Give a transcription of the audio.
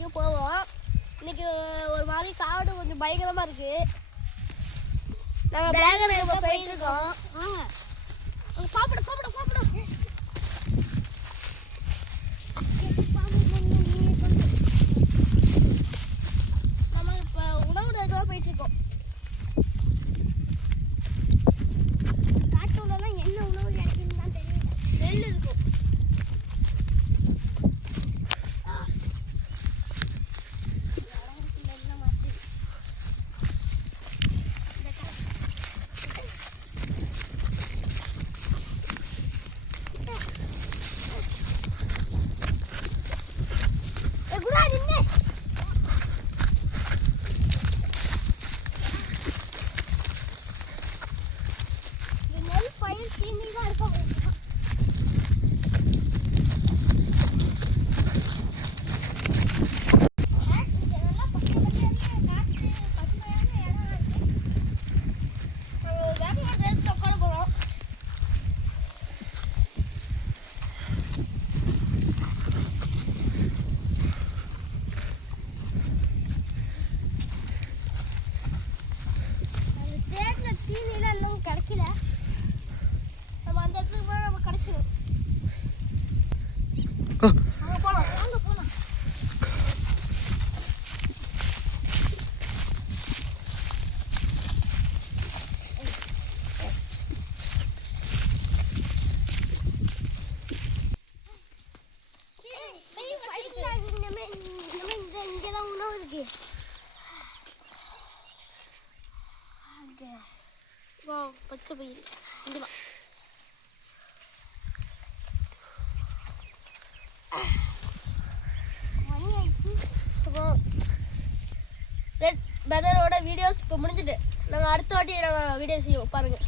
வரைக்கும் போவோம். இன்னைக்கு ஒரு மாதிரி காடு கொஞ்சம் பயங்கரமாக இருக்குது. நாங்கள் பேக் இப்போ போயிட்டுருக்கோம். சாப்பிட சாப்பிட சாப்பிட நம்ம இப்போ உணவு தான் போயிட்டுருக்கோம். காட்டுலலாம் என்ன உணவு கிடைக்குன்னு தான் தெரியல. நெல் இருக்கும். கிடைக்கல. நம்ம அந்த இடத்துக்கு போய் நம்ம கிடைச்சிடும். அங்கே போகலாம், அங்கே போகலாம். இங்கெல்லாம் உணவு இருக்கு. பச்சை பயிர் இங்கெல்லாம் மணி ஆயிடுச்சு. இப்போ ரெட் பெதரோட வீடியோஸ் இப்போ முடிஞ்சுட்டு நாங்கள் அடுத்த வாட்டி நாங்கள் வீடியோ செய்வோம் பாருங்கள்.